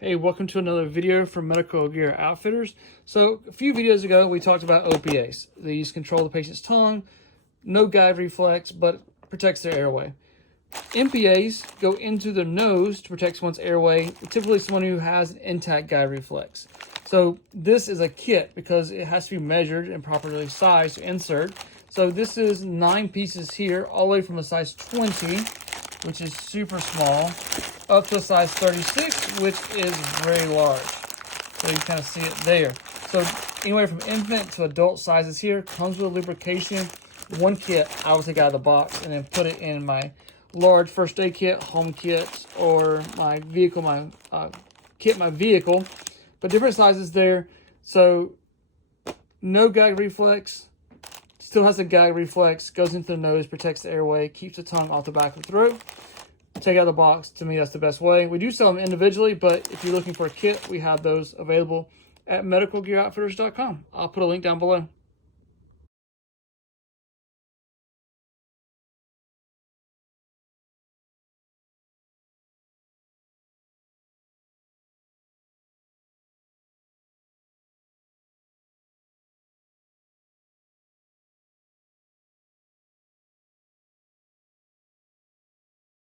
Hey, welcome to another video from Medical Gear Outfitters. So a few videos ago, we talked about OPAs. These control the patient's tongue, no guide reflex, but protects their airway. NPAs go into the nose to protect one's airway, typically someone who has an intact guide reflex. So this is a kit because it has to be measured and properly sized to insert. So this is 9 pieces here, all the way from a size 20, which is super small, up to a size 36, which is very large. So you kind of see it there. So anywhere from infant to adult sizes here, comes with lubrication. One kit I will take out of the box and then put it in my large first aid kit, home kit, or my vehicle, my vehicle. But different sizes there. So no gag reflex, still has a gag reflex, goes into the nose, protects the airway, keeps the tongue off the back of the throat. Take out of the box. To me, that's the best way. We do sell them individually, but if you're looking for a kit, we have those available at medicalgearoutfitters.com. I'll put a link down below.